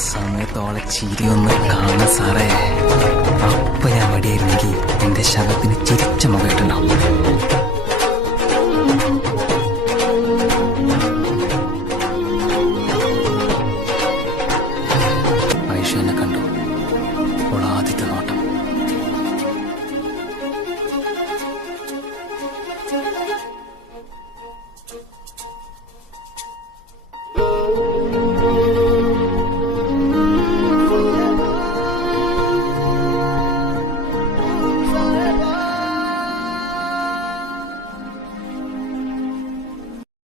സമയത്തോളെ ചിരി ഒന്ന് കാണാൻ സാറേ. അപ്പൊ ഞാൻ വടിയായിരുന്നെങ്കിൽ എന്റെ ശവത്തിന് ചിരിച്ച മുഖമായിട്ടുണ്ടാവും. ആയിഷ എന്നെ കണ്ടു.